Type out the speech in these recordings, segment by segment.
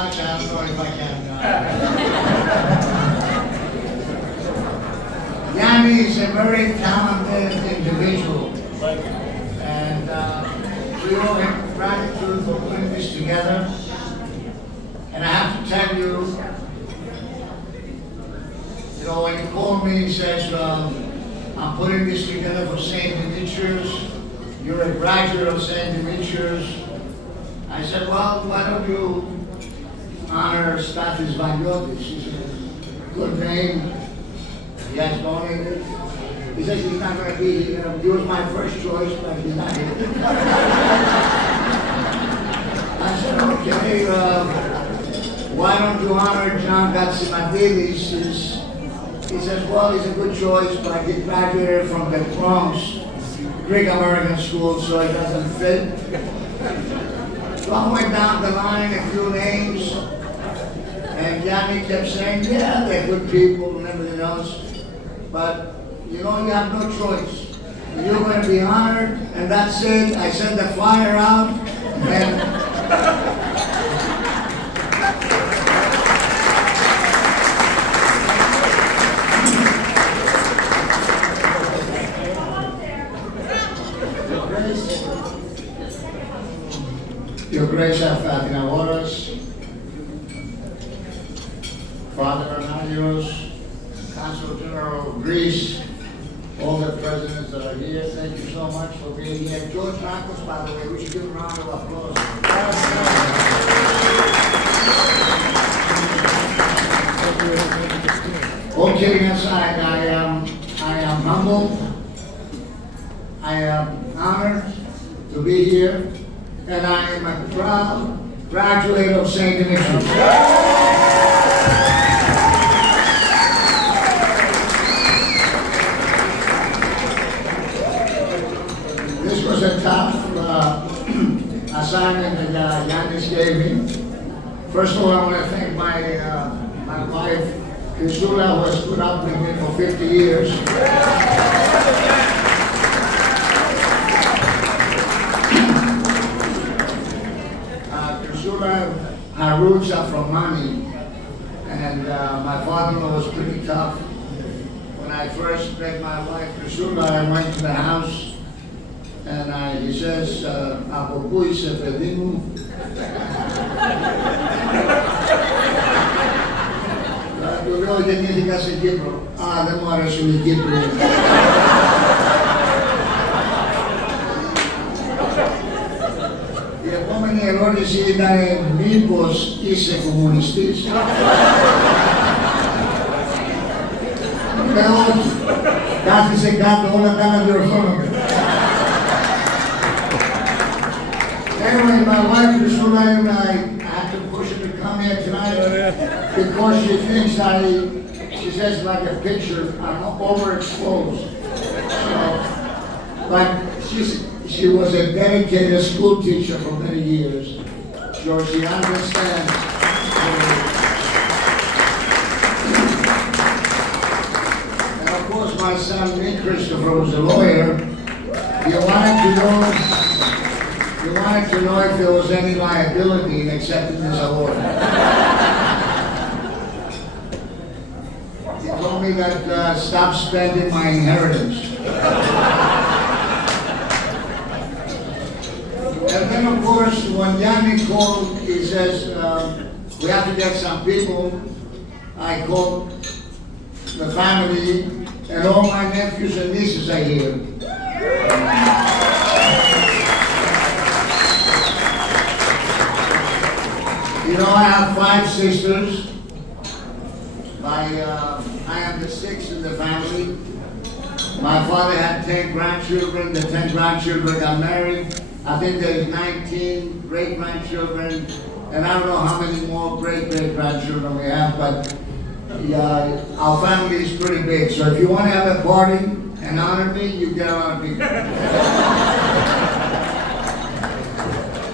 I don't know if I can. Yanni is a very talented individual, and we all have gratitude for putting this together. And I have to tell you, when he called me, he says, I'm putting this together for St. Demetrius. You're a graduate of St. Demetrius. I said, well, why don't you honor Stathis Vaniotis? He's a good name. He has donated. He says he's not going to be here. He was my first choice, but he's not here. I said, okay, why don't you honor John Gatsimatidis? He says, well, he's a good choice, but he graduated from the Bronx Greek American school, so it doesn't fit. So I went down the line, a few names, and Yanni kept saying, yeah, they're good people and everything else, but you have no choice. You're going to be honored, and that's it. I sent the flyer out, and Your Grace Athinagoras, Father Ananios, Consul General of Greece, all the presidents that are here, thank you so much for being here. George Rakos, by the way, we should give him a round of applause. All kidding aside, I am humbled, I am honored to be here, and I am a proud graduate of St. Demetrius. This was a tough assignment that Yannis gave me. First of all, I want to thank my wife, Crisula, who has put up with me for 50 years. Her roots are from Mani, and my father-in-law was pretty tough. When I first met my wife, Crisula, I went to the house, and he says, "Από πού είσαι, παιδί μου?" Του λέω, γεννήθηκα σε Κύπρο. Α, δεν μου αρέσουν οι Κύπροι. Η επόμενη ερώτηση ήταν μήπως είσαι κομμουνιστής. Όχι. Κάθισε κάτω, όλα τα άλλα διορθώνονται. Anyway, my wife Crisula and I had to push her to come here tonight because she thinks she says like a picture, I'm overexposed. So, but she was a dedicated school teacher for many years, so she understands. And of course, my son, Φίλιπ Κρίστοφερ, was a lawyer. He wanted to know if there was any liability in accepting this award. He told me that stop spending my inheritance. And then, of course, when Yanni called, he says, we have to get some people. I called the family, and all my nephews and nieces are here. I have 5 sisters. I am the 6th in the family. My father had 10 grandchildren. The 10 grandchildren got married. I think there's 19 great-grandchildren, and I don't know how many more great-great-grandchildren we have, but our family is pretty big. So if you want to have a party and honor me, you get a lot of people.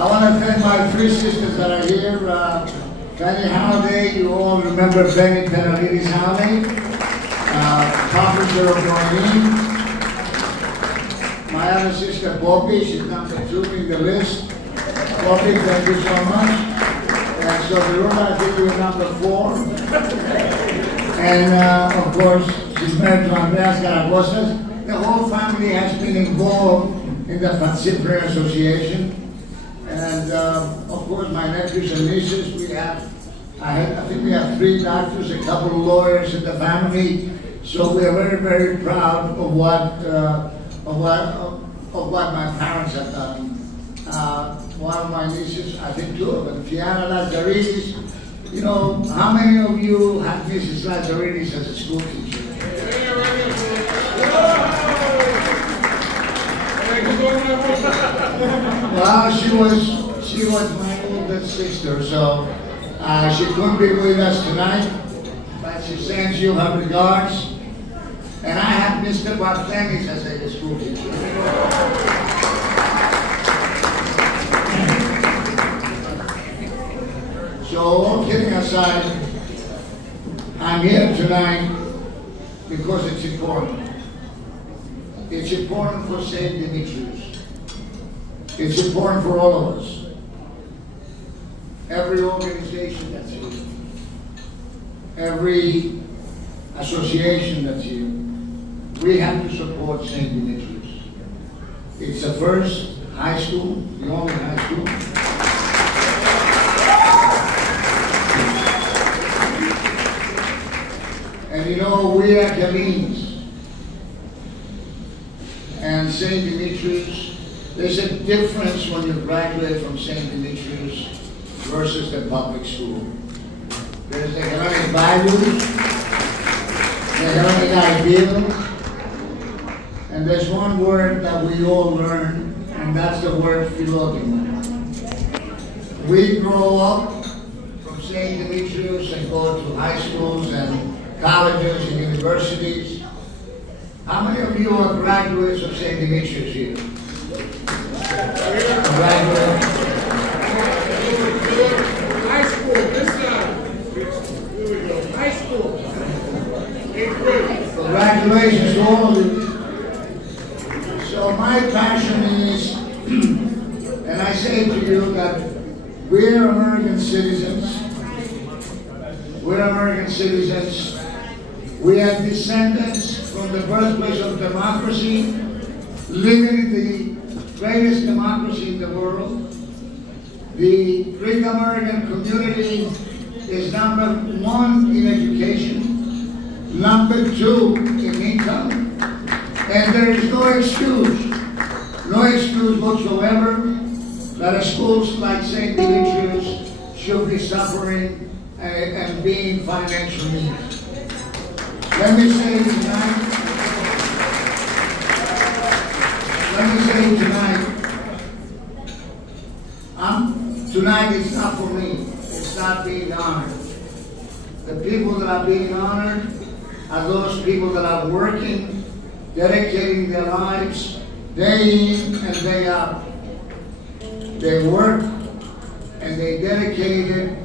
I want to thank my 3 sisters that are here. Benny Halliday, you all remember Benny Penalidis Halliday, Professor of Marine. My other sister, Bobby, she's number 2 in the list. Bobby, thank you so much. And so the room, I think we're number 4. And of course, she's married to Andreas Garagosas. The whole family has been involved in the Pacific Association. And of course, my nephews and nieces, we have, I think we have 3 doctors, a couple of lawyers in the family. So we are very, very proud of what my parents have done. One of my nieces, I think 2 of them, Fiona Lazaridis. You know, how many of you had Mrs. Lazaridis as a school teacher? Well, she was my oldest sister, so she couldn't be with us tonight, but she sends you her regards. And I had Mr. Barthemis as a school teacher. So, all kidding aside, I'm here tonight because it's important. It's important for St. Demetrius. It's important for all of us. Every organization that's here, every association that's here, we have to support St. Demetrius. It's the first high school, the only high school. And you know, we are Hellenes. And St. Demetrius, there's a difference when you graduate from St. Demetrius versus the public school. There's the Hellenic values, the Hellenic ideals, and there's one word that we all learn, and that's the word philogema. We grow up from St. Demetrius and go to high schools and colleges and universities. How many of you are graduates of St. Demetrius here? Graduates? High school, this side. Here we go. High school. 8th grade. Congratulations to all of you. So my passion is, and I say to you that we're American citizens. We're American citizens. We are descendants from the birthplace of democracy, living in the greatest democracy in the world. The Greek American community is number 1 in education, number 2 in income, and there is no excuse whatsoever that schools like St. Demetrius should be suffering and being financial needs. Let me say tonight, tonight it's not for me. It's not being honored. The people that are being honored are those people that are working, dedicating their lives day in and day out. They work and they dedicated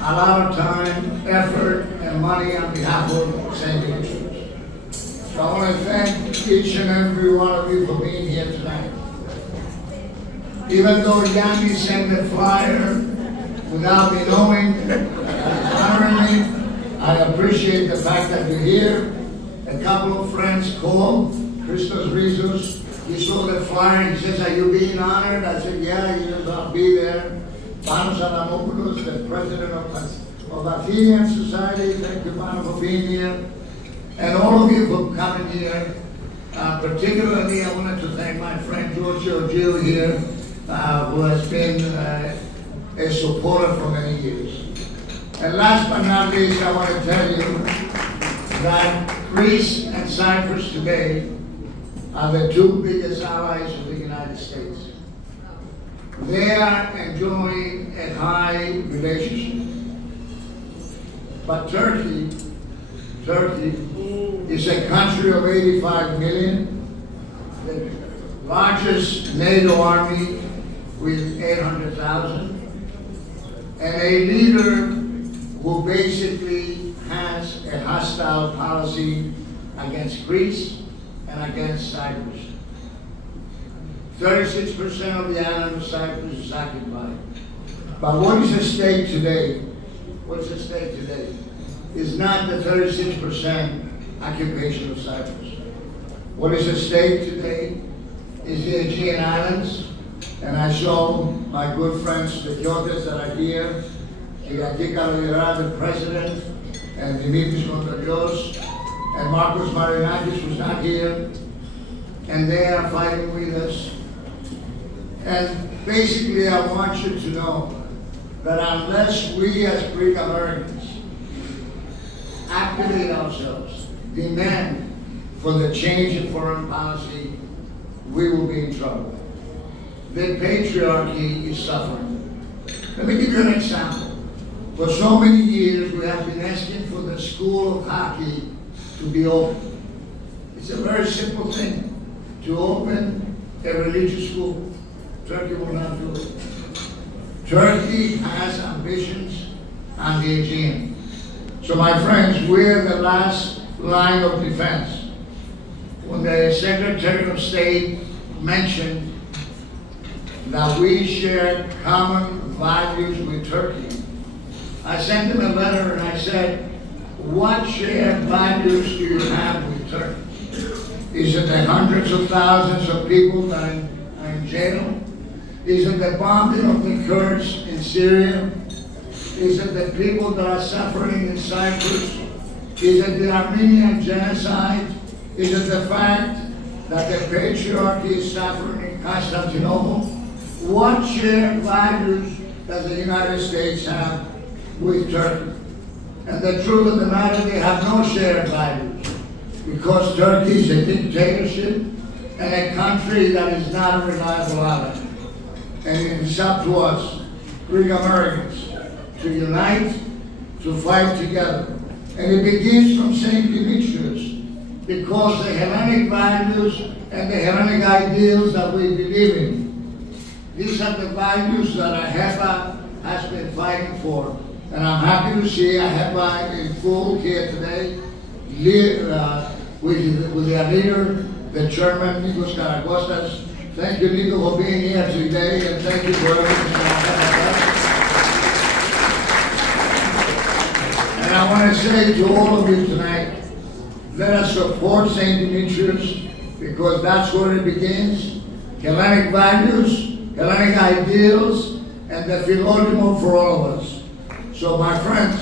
a lot of time, effort, and money on behalf of St. Demetrius. So I want to thank each and every one of you for being here tonight. Even though Yanni sent the flyer without me knowing, honoring me, I appreciate the fact that you're here. A couple of friends called, Christos Rizos. He saw the flyer, he says, "Are you being honored?" I said, "Yeah, he says, I'll be there." Panos Adamopoulos, the president of Athenian Society, thank you, Panos, for being here. And all of you for coming here. Particularly, I wanted to thank my friend Giorgio Gil here, who has been a supporter for many years. And last but not least, I want to tell you that Greece and Cyprus today are the 2 biggest allies of the United States. They are enjoying a high relationship. But Turkey is a country of 85 million, the largest NATO army with 800,000, and a leader who basically has a hostile policy against Greece and against Cyprus. 36% of the island of Cyprus is occupied. But what is at stake today? What's at stake today is not the 36% occupation of Cyprus. What is at stake today is the Aegean Islands, and I saw my good friends, the Kyotes that are here, the president, and Dimitris Kontolios, and Marcos Marinakis, who's not here, and they are fighting with us. And basically, I want you to know that unless we as Greek Americans activate ourselves, demand for the change in foreign policy, we will be in trouble. The patriarchy is suffering. Let me give you an example. For so many years, we have been asking for the school of hockey to be open. It's a very simple thing, to open a religious school. Turkey will not do it. Turkey has ambitions on the Aegean. So my friends, we're the last line of defense. When the Secretary of State mentioned that we share common values with Turkey, I sent him a letter and I said, what shared values do you have with Turkey? Is it the hundreds of thousands of people that are in jail? Is it the bombing of the Kurds in Syria? Is it the people that are suffering in Cyprus? Is it the Armenian genocide? Is it the fact that the patriarchy is suffering in Constantinople? What shared values does the United States have with Turkey? And the truth of the matter, they have no shared values, because Turkey is a dictatorship and a country that is not a reliable ally. And it is up to us, Greek Americans, to unite, to fight together. And it begins from St. Demetrius, because the Hellenic values and the Hellenic ideals that we believe in, these are the values that AHEPA has been fighting for. And I'm happy to see AHEPA in full here today, with their leader, the chairman, Nikos Karagostas. Thank you, Nico, for being here today, and thank you for everything that And I want to say to all of you tonight, let us support St. Demetrius, because that's where it begins. Hellenic values, Hellenic ideals, and the philodemo for all of us. So my friends,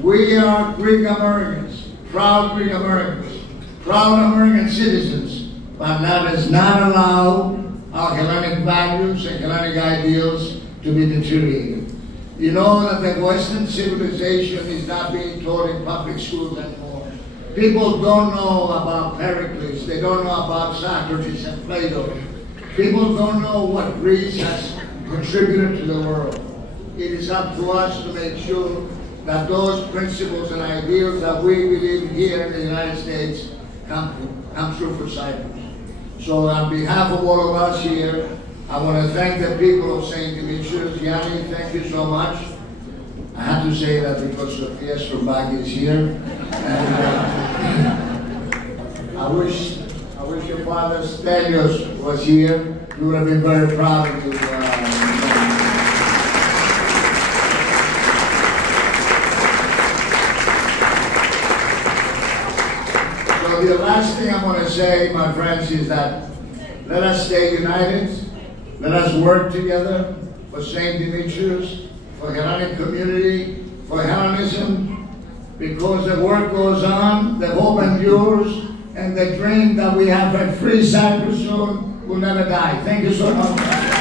we are Greek Americans, proud Greek Americans, proud American citizens, but that does not allow our Hellenic values and Hellenic ideals to be deteriorated. You know that the Western civilization is not being taught in public schools anymore. People don't know about Pericles, they don't know about Socrates and Plato. People don't know what Greece has contributed to the world. It is up to us to make sure that those principles and ideals that we believe here in the United States come true for Cyprus. So on behalf of all of us here, I want to thank the people of St. Demetrius. Yanni, thank you so much. I have to say that because Sophia Strombaki is here. And I wish your father Stelios was here. We would have been very proud of you. So the last thing I want to say, my friends, is that let us stay united. Let us work together for St. Demetrius, for Hellenic community, for Hellenism, because the work goes on, the hope endures, and the dream that we have a free Cyprus soon will never die. Thank you so much.